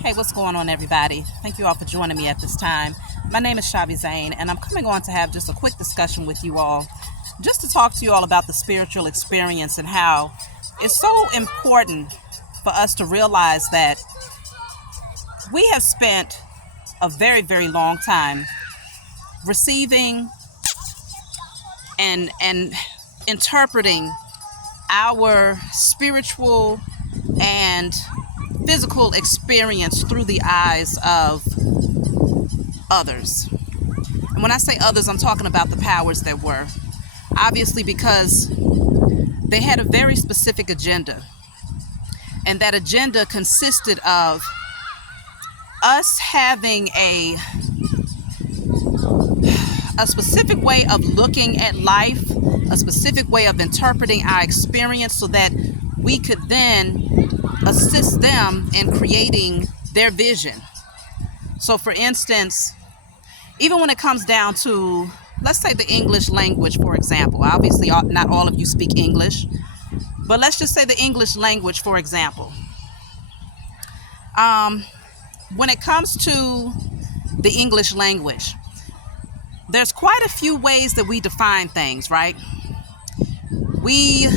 Hey, what's going on, everybody? Thank you all for joining me at this time. My name is Shavi Zane, and I'm coming on to have just a quick discussion with you all, just to talk to you all about the spiritual experience and how it's so important for us to realize that we have spent a very, very long time receiving and interpreting our spiritual and physical experience through the eyes of others. And when I say others, I'm talking about the powers that were. Obviously, because they had a very specific agenda. And that agenda consisted of us having a specific way of looking at life, a specific way of interpreting our experience so that we could then assist them in creating their vision. So for instance, even when it comes down to, let's say, the English language, for example. Obviously, not all of you speak English, but let's just say the English language, for example. When it comes to the English language, there's quite a few ways that we define things, right? We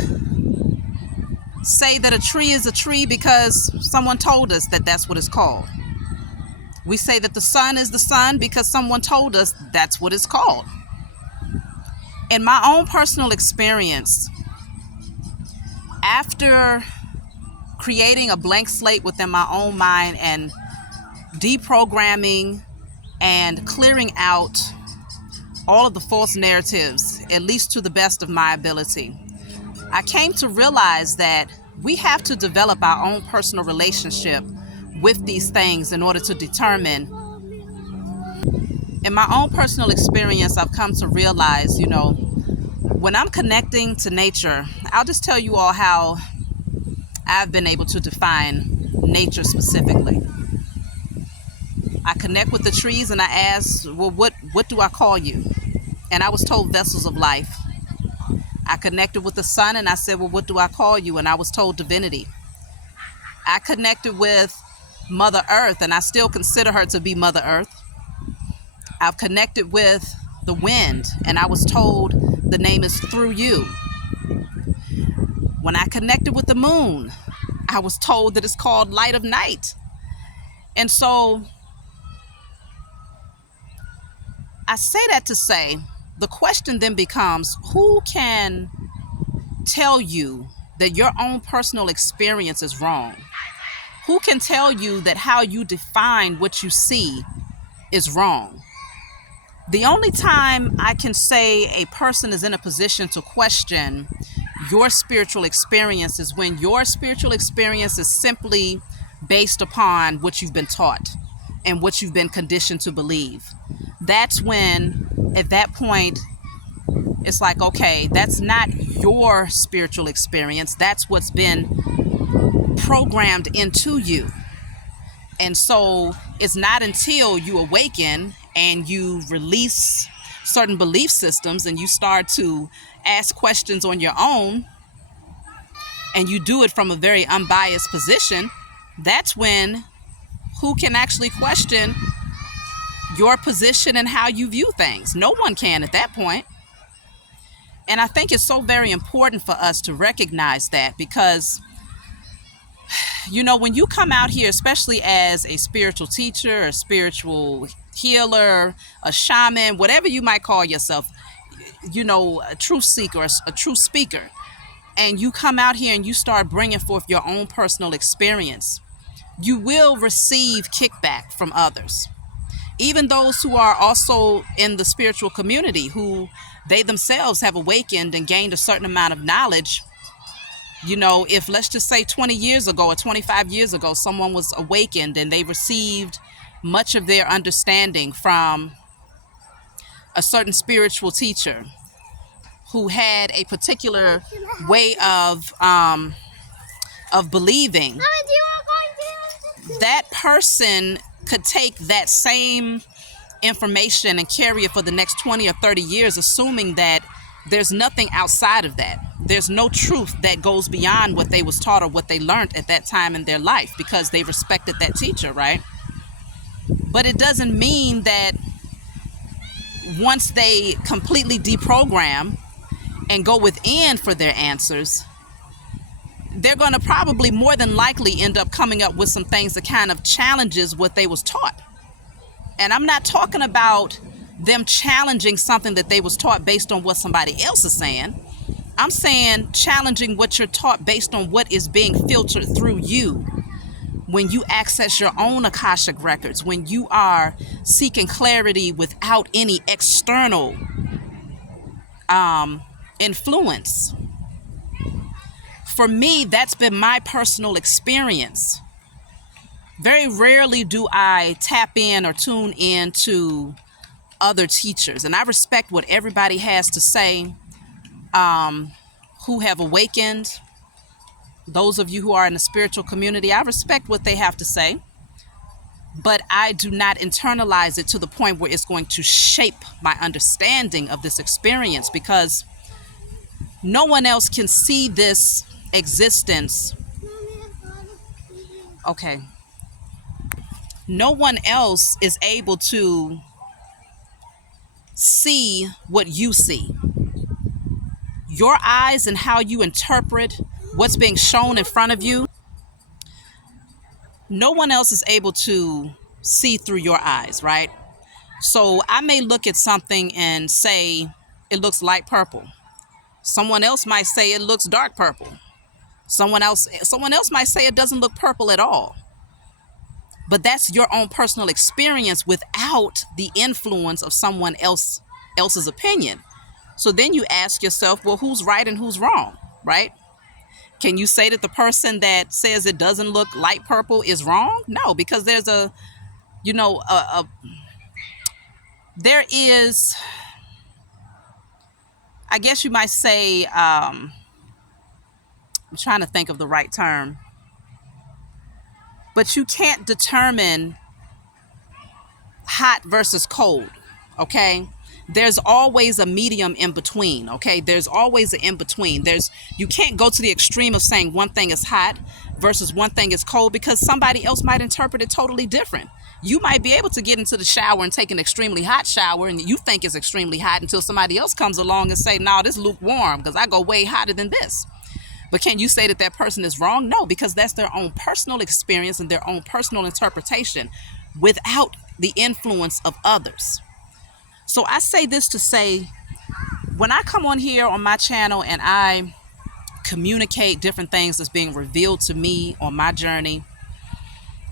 say that a tree is a tree because someone told us that that's what it's called. We say that the sun is the sun because someone told us that's what it's called. In my own personal experience, after creating a blank slate within my own mind and deprogramming and clearing out all of the false narratives, at least to the best of my ability, I came to realize that we have to develop our own personal relationship with these things in order to determine. In my own personal experience, I've come to realize, when I'm connecting to nature, I'll just tell you all how I've been able to define nature specifically. I connect with the trees and I ask, well, what do I call you? And I was told vessels of life. I connected with the sun and I said, well, what do I call you? And I was told divinity. I connected with Mother Earth and I still consider her to be Mother Earth. I've connected with the wind and I was told the name is through you. When I connected with the moon, I was told that it's called light of night. And so I say that to say, the question then becomes, who can tell you that your own personal experience is wrong? Who can tell you that how you define what you see is wrong? The only time I can say a person is in a position to question your spiritual experience is when your spiritual experience is simply based upon what you've been taught and what you've been conditioned to believe. That's when, at that point, it's like, okay, that's not your spiritual experience. That's what's been programmed into you. And so it's not until you awaken and you release certain belief systems and you start to ask questions on your own and you do it from a very unbiased position, that's when who can actually question your position and how you view things? No one can at that point. And I think it's so very important for us to recognize that because, when you come out here, especially as a spiritual teacher, a spiritual healer, a shaman, whatever you might call yourself, a truth seeker, a true speaker, and you come out here and you start bringing forth your own personal experience, you will receive kickback from others. Even those who are also in the spiritual community, who they themselves have awakened and gained a certain amount of knowledge. If let's just say 20 years ago or 25 years ago, someone was awakened and they received much of their understanding from a certain spiritual teacher who had a particular way of believing, that person could take that same information and carry it for the next 20 or 30 years, assuming that There's nothing outside of that. There's no truth that goes beyond what they was taught or what they learned at that time in their life, because they respected that teacher, right? But it doesn't mean that once they completely deprogram and go within for their answers, they're going to probably more than likely end up coming up with some things that kind of challenges what they was taught. And I'm not talking about them challenging something that they was taught based on what somebody else is saying. I'm saying challenging what you're taught based on what is being filtered through you. When you access your own Akashic records, when you are seeking clarity without any external influence. For me, that's been my personal experience. Very rarely do I tap in or tune in to other teachers. And I respect what everybody has to say, who have awakened. Those of you who are in the spiritual community, I respect what they have to say. But I do not internalize it to the point where it's going to shape my understanding of this experience, because no one else can see this existence. Okay. No one else is able to see what you see. Your eyes and how you interpret what's being shown in front of you, no one else is able to see through your eyes, right? So I may look at something and say it looks light purple. Someone else might say it looks dark purple. Someone else might say it doesn't look purple at all. But that's your own personal experience without the influence of someone else's opinion. So then you ask yourself, well, who's right and who's wrong, right? Can you say that the person that says it doesn't look light purple is wrong? No, because there's there is, I guess you might say, I'm trying to think of the right term, but you can't determine hot versus cold, okay? There's always a medium in between, okay? There's always an in between. You can't go to the extreme of saying one thing is hot versus one thing is cold, because somebody else might interpret it totally different. You might be able to get into the shower and take an extremely hot shower and you think it's extremely hot until somebody else comes along and say, no, this is lukewarm because I go way hotter than this. But can you say that that person is wrong? No, because that's their own personal experience and their own personal interpretation without the influence of others. So I say this to say, when I come on here on my channel and I communicate different things that's being revealed to me on my journey,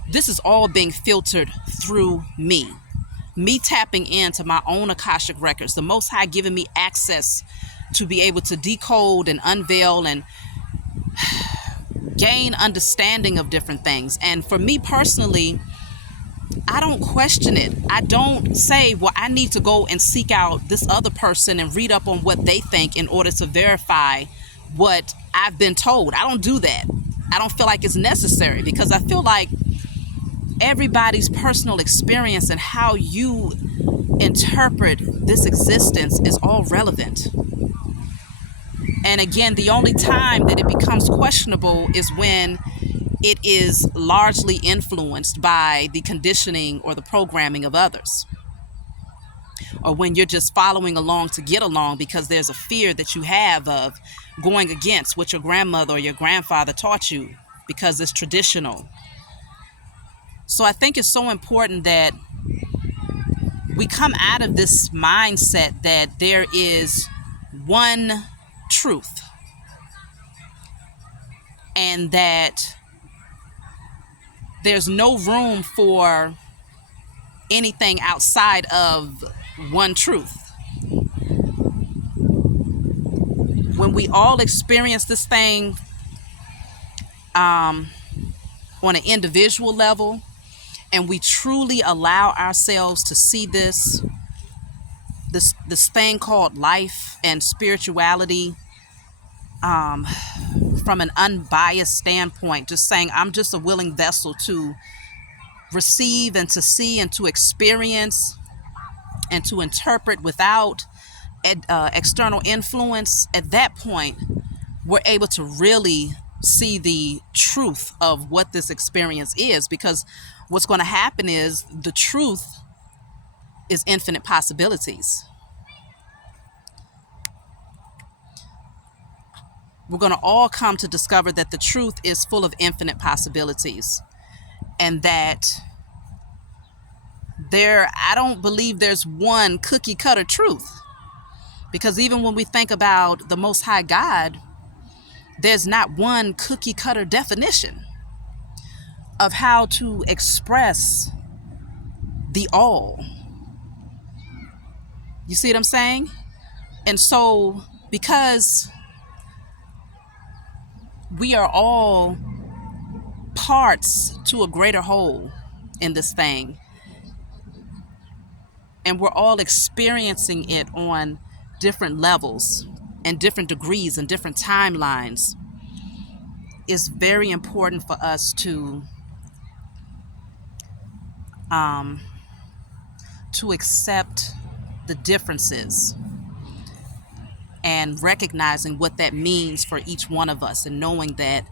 this is all being filtered through me tapping into my own Akashic records, the Most High giving me access to be able to decode and unveil and gain understanding of different things. And for me personally, I don't question it. I don't say, well, I need to go and seek out this other person and read up on what they think in order to verify what I've been told. I don't do that. I don't feel like it's necessary, because I feel like everybody's personal experience and how you interpret this existence is all relevant. And again, the only time that it becomes questionable is when it is largely influenced by the conditioning or the programming of others, or when you're just following along to get along because there's a fear that you have of going against what your grandmother or your grandfather taught you because it's traditional. So I think it's so important that we come out of this mindset that there is one truth and that there's no room for anything outside of one truth. When we all experience this thing on an individual level, and we truly allow ourselves to see this thing called life and spirituality from an unbiased standpoint, just saying, I'm just a willing vessel to receive and to see and to experience and to interpret without external influence, at that point, we're able to really see the truth of what this experience is, because what's going to happen is the truth is infinite possibilities. We're going to all come to discover that the truth is full of infinite possibilities, and that I don't believe there's one cookie cutter truth, because even when we think about the Most High God, there's not one cookie cutter definition of how to express the all. You see what I'm saying? And so, because we are all parts to a greater whole in this thing, and we're all experiencing it on different levels and different degrees and different timelines, it's very important for us to accept the differences and recognizing what that means for each one of us, and knowing that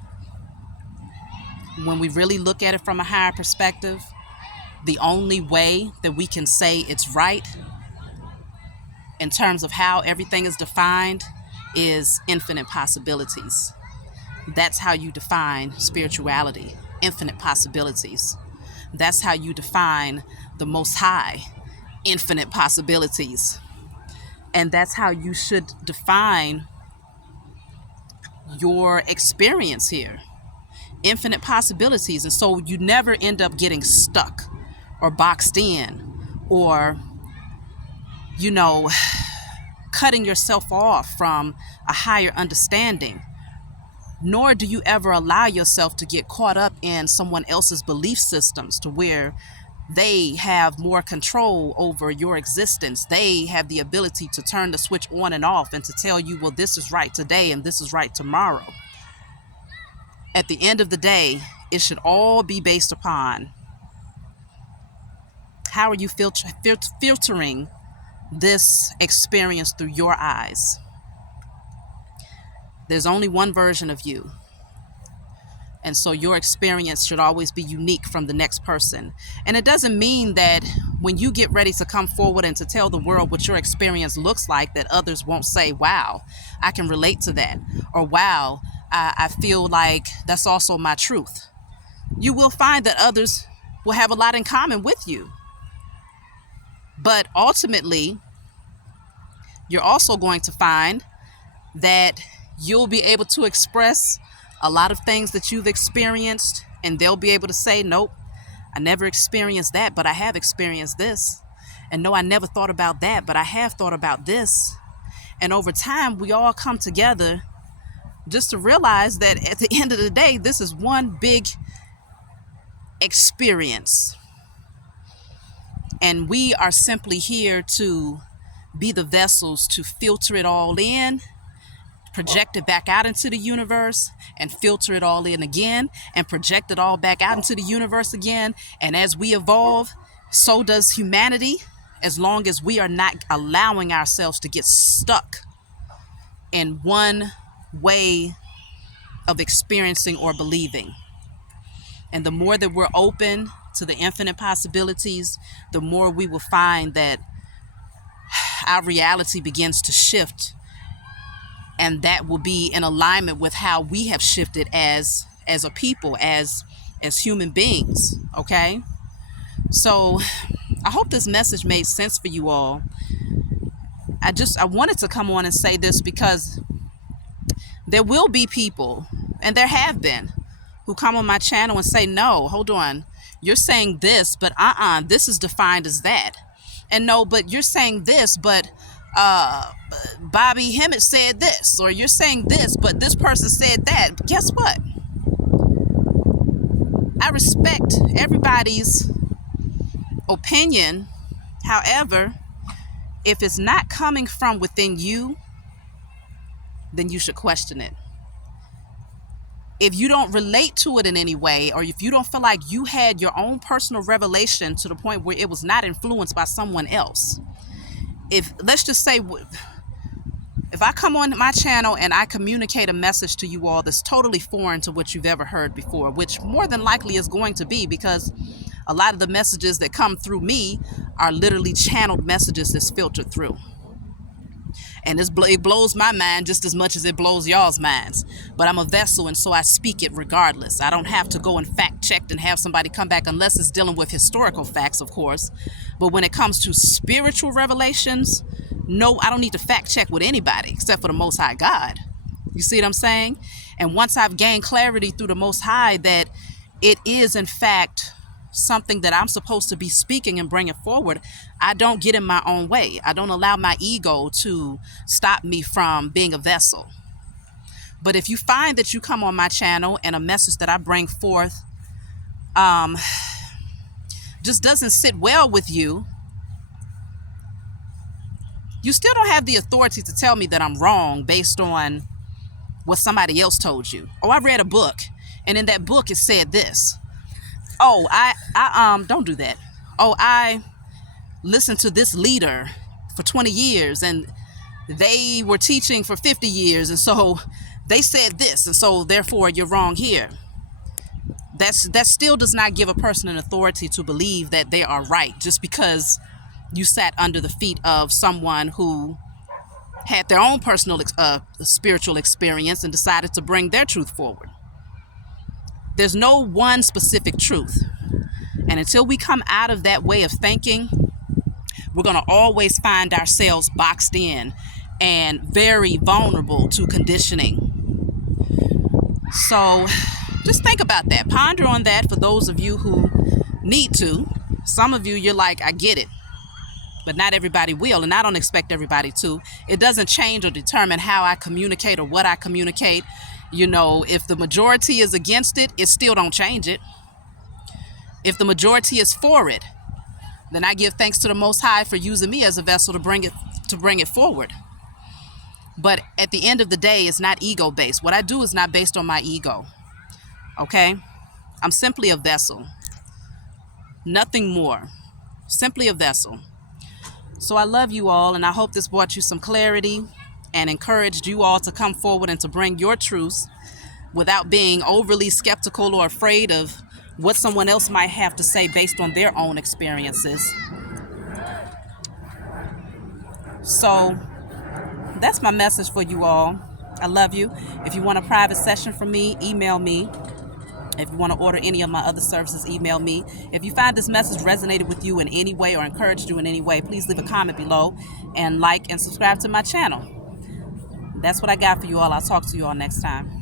when we really look at it from a higher perspective, the only way that we can say it's right in terms of how everything is defined is infinite possibilities. That's how you define spirituality, infinite possibilities. That's how you define the Most High, infinite possibilities. And that's how you should define your experience here, infinite possibilities. And so you never end up getting stuck or boxed in, or, cutting yourself off from a higher understanding. Nor do you ever allow yourself to get caught up in someone else's belief systems to where they have more control over your existence. They have the ability to turn the switch on and off and to tell you, well, this is right today and this is right tomorrow. At the end of the day, it should all be based upon how are you filtering this experience through your eyes. There's only one version of you. And so your experience should always be unique from the next person. And it doesn't mean that when you get ready to come forward and to tell the world what your experience looks like, that others won't say, wow, I can relate to that. Or, wow, I feel like that's also my truth. You will find that others will have a lot in common with you. But ultimately, you're also going to find that you'll be able to express a lot of things that you've experienced, and they'll be able to say, nope, I never experienced that, but I have experienced this. And no, I never thought about that, but I have thought about this. And over time, we all come together just to realize that at the end of the day, this is one big experience. And we are simply here to be the vessels to filter it all in, project it back out into the universe, and filter it all in again, and project it all back out into the universe again. And as we evolve, so does humanity, as long as we are not allowing ourselves to get stuck in one way of experiencing or believing. And the more that we're open to the infinite possibilities, the more we will find that our reality begins to shift. And that will be in alignment with how we have shifted as a people, as human beings. Okay? So I hope this message made sense for you all. I wanted to come on and say this because there will be people, and there have been, who come on my channel and say, no, hold on, you're saying this, but this is defined as that. And no, but you're saying this, but Bobby Hemmett said this, or you're saying this, but this person said that. But guess what? I respect everybody's opinion. However, if it's not coming from within you, then you should question it. If you don't relate to it in any way, or if you don't feel like you had your own personal revelation to the point where it was not influenced by someone else, if, let's just say, If I come on my channel and I communicate a message to you all that's totally foreign to what you've ever heard before, which more than likely is going to be, because a lot of the messages that come through me are literally channeled messages that's filtered through. And it blows my mind just as much as it blows y'all's minds. But I'm a vessel, and so I speak it regardless. I don't have to go and fact check and have somebody come back, unless it's dealing with historical facts, of course. But when it comes to spiritual revelations, no, I don't need to fact check with anybody except for the Most High God. You see what I'm saying? And once I've gained clarity through the Most High that it is, in fact, something that I'm supposed to be speaking and bringing forward, I don't get in my own way. I don't allow my ego to stop me from being a vessel. But if you find that you come on my channel and a message that I bring forth just doesn't sit well with you, you still don't have the authority to tell me that I'm wrong based on what somebody else told you. Oh, I read a book, and in that book it said this. Oh, I don't do that. Oh, I listened to this leader for 20 years and they were teaching for 50 years. And so they said this. And so therefore you're wrong here. That still does not give a person an authority to believe that they are right just because you sat under the feet of someone who had their own personal spiritual experience and decided to bring their truth forward. There's no one specific truth. And until we come out of that way of thinking, we're going to always find ourselves boxed in and very vulnerable to conditioning. So just think about that. Ponder on that for those of you who need to. Some of you, you're like, I get it. But not everybody will, and I don't expect everybody to. It doesn't change or determine how I communicate or what I communicate. You know, if the majority is against it, it still don't change it. If the majority is for it, then I give thanks to the Most High for using me as a vessel to bring it forward. But at the end of the day, it's not ego-based. What I do is not based on my ego. Okay? I'm simply a vessel. Nothing more. Simply a vessel. So I love you all, and I hope this brought you some clarity and encouraged you all to come forward and to bring your truths without being overly skeptical or afraid of what someone else might have to say based on their own experiences. So that's my message for you all. I love you. If you want a private session from me, email me. If you want to order any of my other services, email me. If you find this message resonated with you in any way or encouraged you in any way, please leave a comment below and like and subscribe to my channel. That's what I got for you all. I'll talk to you all next time.